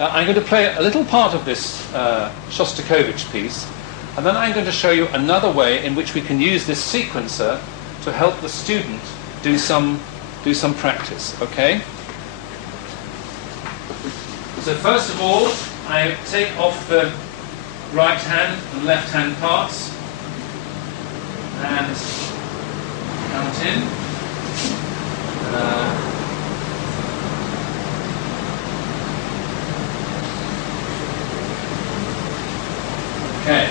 I'm going to play a little part of this Shostakovich piece, and then I'm going to show you another way in which we can use this sequencer to help the student do some practice, okay? So first of all, I take off the right hand and left hand parts and count in. Okay.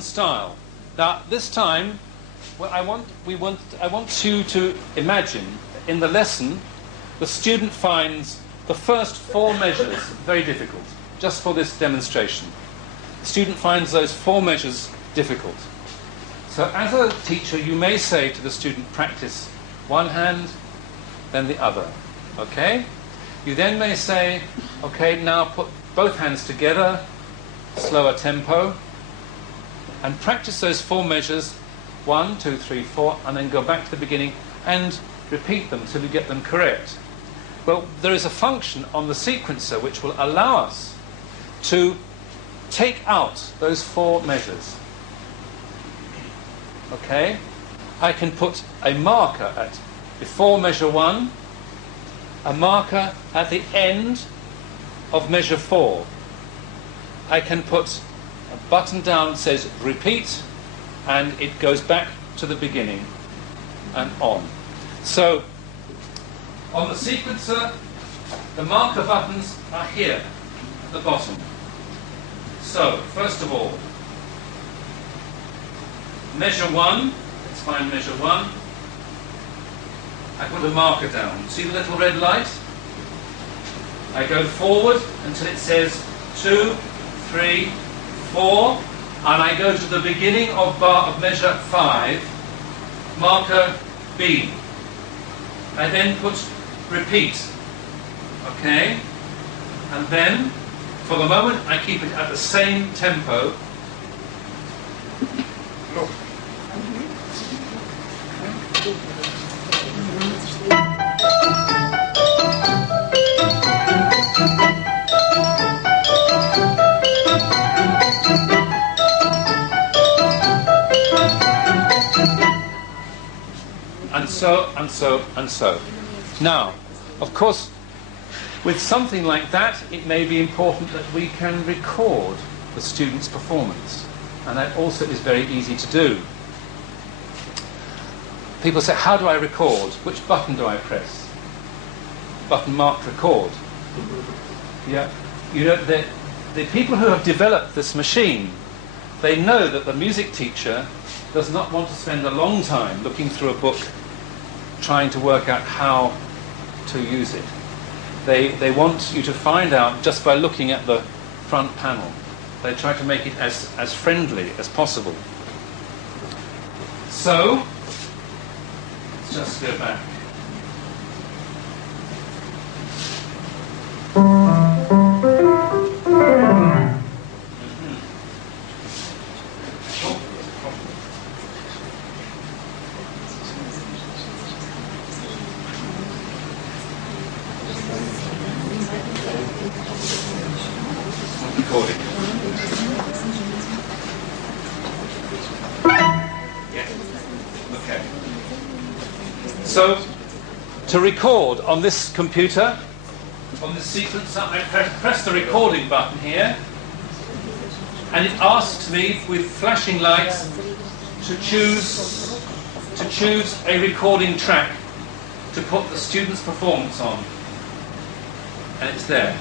Style. Now, this time, well, I want you to imagine in the lesson, the student finds the first 4 measures very difficult, just for this demonstration. The student finds those 4 measures difficult. So, as a teacher, you may say to the student, practice one hand, then the other. Okay? You then may say, okay, now put both hands together, slower tempo, and practice those 4 measures, 1, 2, 3, 4, and then go back to the beginning and repeat them till you get them correct. Well, there is a function on the sequencer which will allow us to take out those 4 measures. Okay? I can put a marker at before measure 1, a marker at the end of measure 4. I can put a button down that says repeat, and it goes back to the beginning and on. So on the sequencer, the marker buttons are here at the bottom. So first of all, measure 1, let's find measure 1. I put a marker down. See the little red light? I go forward until it says 2, 3, 4, and I go to the beginning of bar of measure 5, marker B. I then put repeat, okay? And then, for the moment, I keep it at the same tempo. And so. Now, of course, with something like that, it may be important that we can record the student's performance. And that also is very easy to do. People say, how do I record? Which button do I press? Button marked record. Yeah. You know, the people who have developed this machine, they know that the music teacher does not want to spend a long time looking through a book trying to work out how to use it. They want you to find out just by looking at the front panel. They try to make it as friendly as possible. So, let's just go back. So, to record on this computer, on this sequencer, I press the recording button here, and it asks me with flashing lights to choose a recording track to put the student's performance on. And it's there.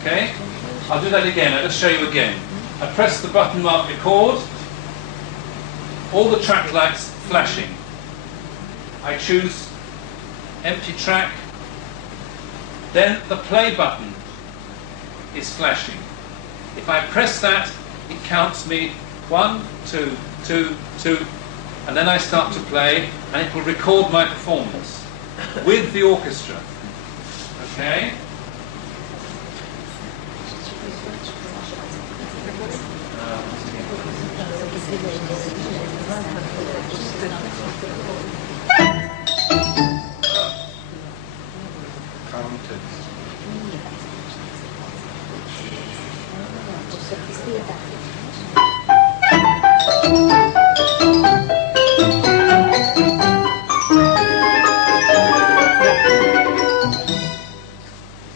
Okay? I'll do that again. I'll just show you again. I press the button marked record. All the track lights flashing. I choose empty track. Then the play button is flashing. If I press that, it counts me 1, 2, 2, 2, and then I start to play, and it will record my performance with the orchestra. Okay?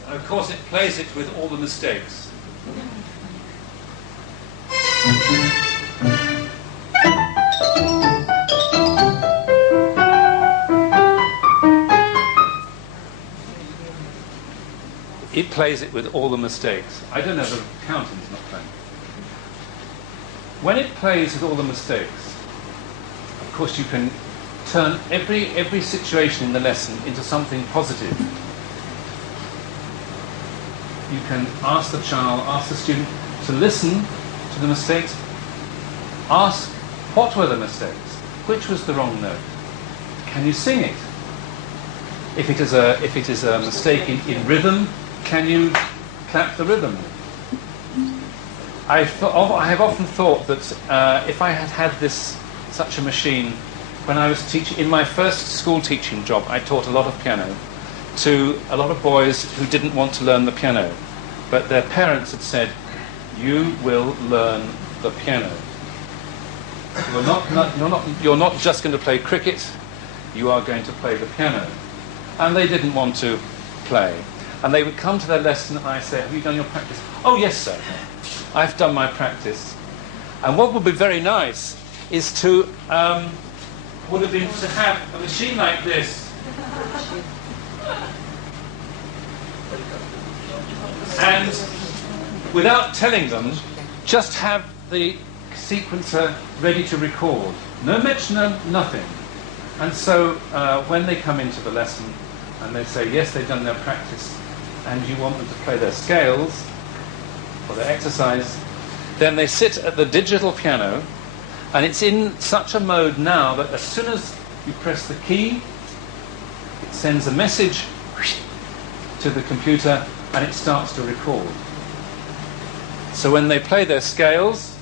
And of course it plays it with all the mistakes. It plays it with all the mistakes. I don't know, the counting's not playing. When it plays with all the mistakes, of course you can turn every situation in the lesson into something positive. You can ask the child, ask the student to listen to the mistakes. Ask, what were the mistakes? Which was the wrong note? Can you sing it? If it is a mistake in rhythm, can you clap the rhythm? I have often thought that if I had had such a machine when I was teaching, in my first school teaching job, I taught a lot of piano to a lot of boys who didn't want to learn the piano, but their parents had said, "You will learn the piano. You're not just going to play cricket. You are going to play the piano." And they didn't want to play. And they would come to their lesson and I say, "Have you done your practice?" "Oh, yes, sir. I've done my practice." And what would be very nice is to would have been to have a machine like this, and without telling them, just have the sequencer ready to record. No metronome, nothing. And so when they come into the lesson and they say yes, they've done their practice, and you want them to play their scales or their exercise, then they sit at the digital piano, and it's in such a mode now that as soon as you press the key, it sends a message to the computer and it starts to record. So when they play their scales,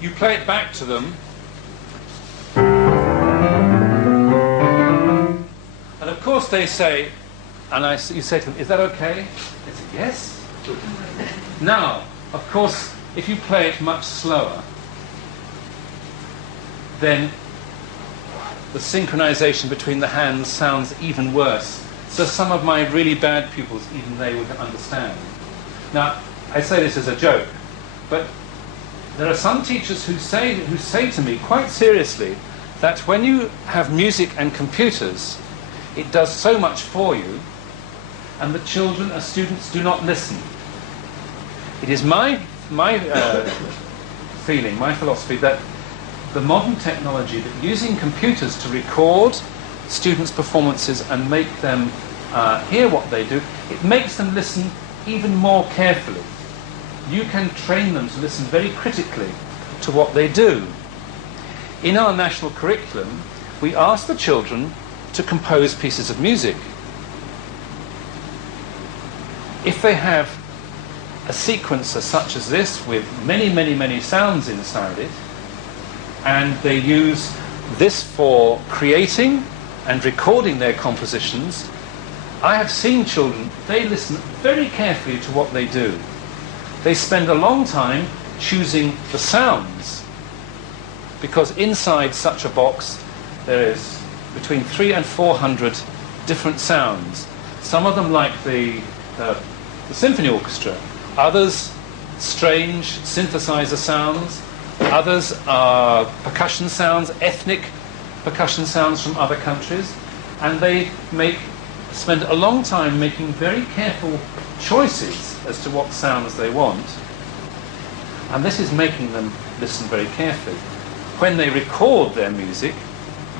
you play it back to them, and of course they say, and you say to them, "Is that okay?" They say, "Yes." Now, of course, if you play it much slower, then the synchronization between the hands sounds even worse. So some of my really bad pupils, even they would understand. Now, I say this as a joke, but there are some teachers who say to me quite seriously that when you have music and computers, it does so much for you, and the children and students do not listen. It is my feeling, my philosophy, that the modern technology, that using computers to record students' performances and make them hear what they do, it makes them listen even more carefully. You can train them to listen very critically to what they do. In our national curriculum, we ask the children to compose pieces of music. If they have a sequencer such as this with many, many, many sounds inside it, and they use this for creating and recording their compositions, I have seen children, they listen very carefully to what they do. They spend a long time choosing the sounds, because inside such a box there is between 300 and 400 different sounds. Some of them like the symphony orchestra. Others, strange synthesizer sounds. Others are percussion sounds, ethnic percussion sounds from other countries. And they spend a long time making very careful choices as to what sounds they want. And this is making them listen very carefully. When they record their music,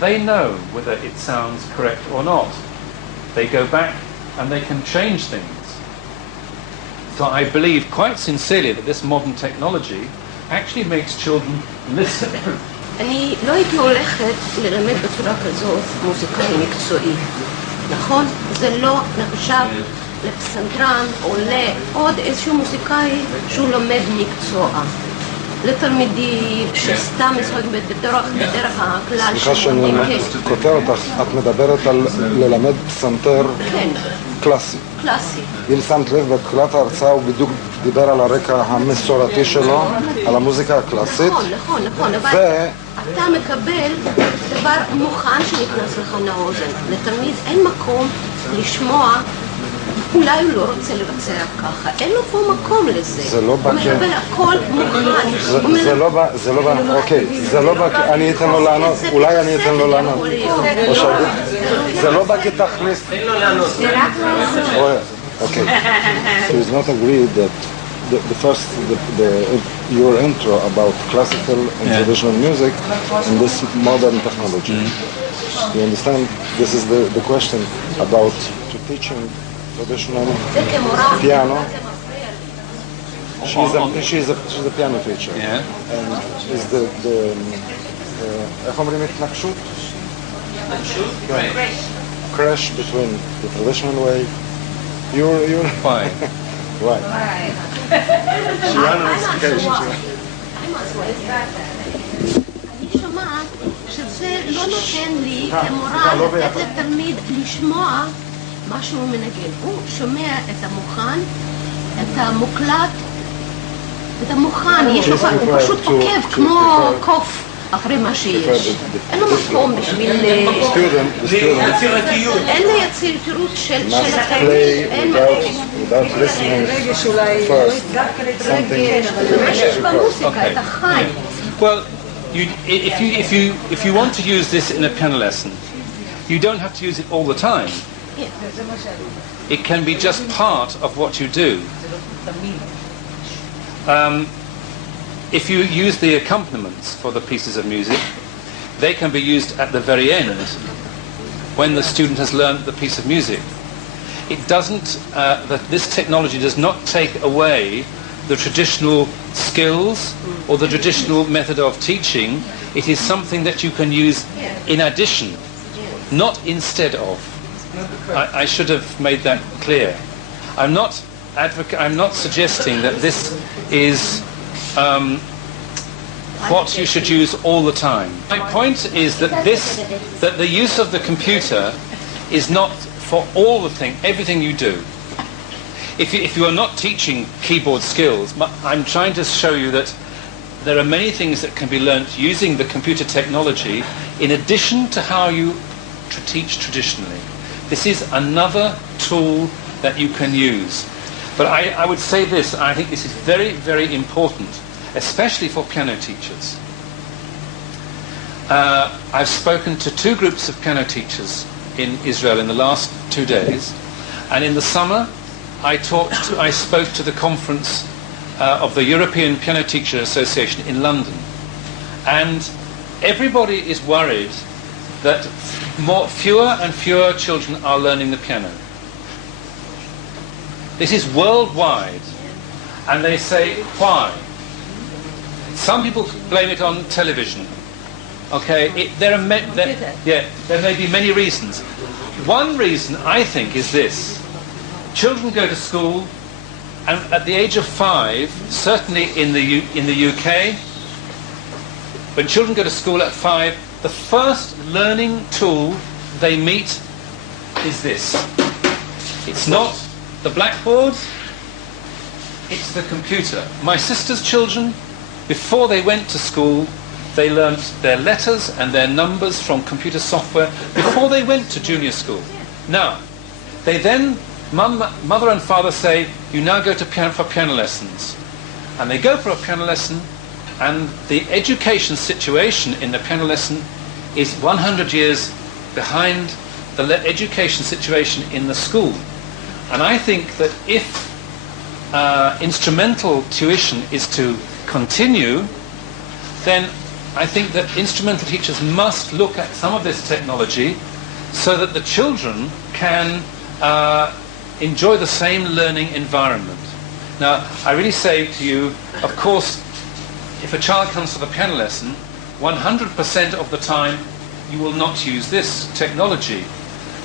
they know whether it sounds correct or not. They go back and they can change things. So I believe quite sincerely that this modern technology actually makes children listen. אני לא הייתי הולכת ללמד בצורה כזאת מוזיקאי מקצועי. נכון? זה לא נחשב לפסנתרן או לעוד איזשהו מוזיקאי שהוא לומד מקצוע. לתלמידים שסתם משחק בדרך הכלל סליחה שאני כותר אותך, את מדברת על ללמד פסנתר קלאסי. קלאסי. אם שמת לב, בתחילת ההרצאה הוא בדיוק דיבר על הרקע המסורתי שלו, על המוזיקה הקלאסית. נכון, אבל אתה מקבל דבר מוכן שנכנס לך לאוזן. לתלמיד אין מקום לשמוע, אולי הוא לא רוצה לבצע ככה, אין לו פה מקום לזה. זה לא בא הוא מקבל הכל מוכן. זה לא בא, אוקיי, זה לא בא, אני אתן לו לענות, אולי אני אתן לו לענות. זה לא בא כתכלס. תן לו לענות. Okay. So it's not agreed that the first, your intro about classical and traditional music and this modern technology. You understand? This is the question about teaching traditional piano. She's a piano teacher. Yeah. And is the איך אומרים התנגשות? Crash between the traditional way. You're Why? Why? אני שומעת שזה לא נותן לי כמורה לתת לתלמיד לשמוע מה שהוא מנגן. הוא שומע את המוכן, את המוקלט, את המוכן, הוא פשוט עוקב כמו קוף אחרי מה שיש. אין לו מקום בשביל... אין לו יצירתיות של התלמיד. Without listening first, something... מה שיש במוסיקה, את החי. Well, if you want to use this in a piano lesson, you don't have to use it all the time. It can be just part of what you do. If you use the accompaniments for the pieces of music, they can be used at the very end, when the student has learned the piece of music. It doesn't, this technology does not take away the traditional skills or the traditional method of teaching. It is something that you can use in addition, not instead of. I should have made that clear. I'm not suggesting that this is what you should use all the time. My point is that the use of the computer is not for everything you do. If you are not teaching keyboard skills, I'm trying to show you that there are many things that can be learnt using the computer technology in addition to how you teach traditionally. This is another tool that you can use. But I would say this, I think this is very, very important, especially for piano teachers. I've spoken to 2 groups of piano teachers in Israel in the last 2 days, and in the summer I spoke to the conference of the European Piano Teacher Association in London, and everybody is worried that fewer and fewer children are learning the piano. This is worldwide, and they say, why? Some people blame it on television. Okay, there may be many reasons. One reason, I think, is this. Children go to school, and at the age of 5, certainly in the UK, when children go to school at 5, the first learning tool they meet is this. It's not the blackboard, it's the computer. My sister's children, before they went to school, they learnt their letters and their numbers from computer software before they went to junior school. Now, They then, mother and father say, you now go to for piano lessons. And they go for a piano lesson, and the education situation in the piano lesson is 100 years behind the education situation in the school. And I think that if instrumental tuition is to continue, then I think that instrumental teachers must look at some of this technology so that the children can enjoy the same learning environment. Now, I really say to you, of course, if a child comes to the piano lesson, 100% of the time you will not use this technology.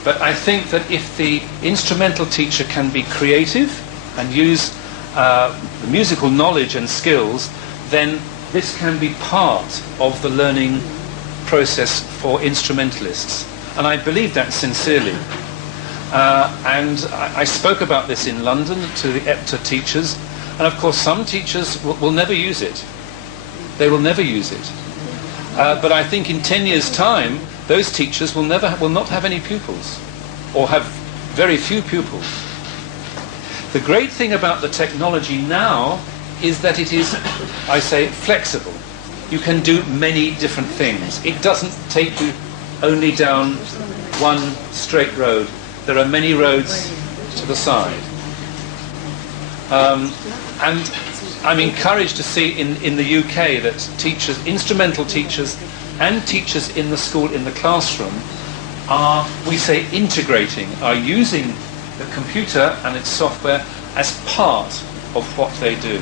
But I think that if the instrumental teacher can be creative and use the musical knowledge and skills, then this can be part of the learning process for instrumentalists. And I believe that sincerely. And I spoke about this in London to teachers, and of course some teachers will never use it. They will never use it. But I think in 10 years' time, those teachers will not have any pupils, or have very few pupils. The great thing about the technology now is that it is, I say, flexible. You can do many different things. It doesn't take you only down one straight road. There are many roads to the side. And I'm encouraged to see in the UK that teachers, instrumental teachers, and teachers in the school, in the classroom, are, we say, integrating, are using the computer and its software as part of what they do.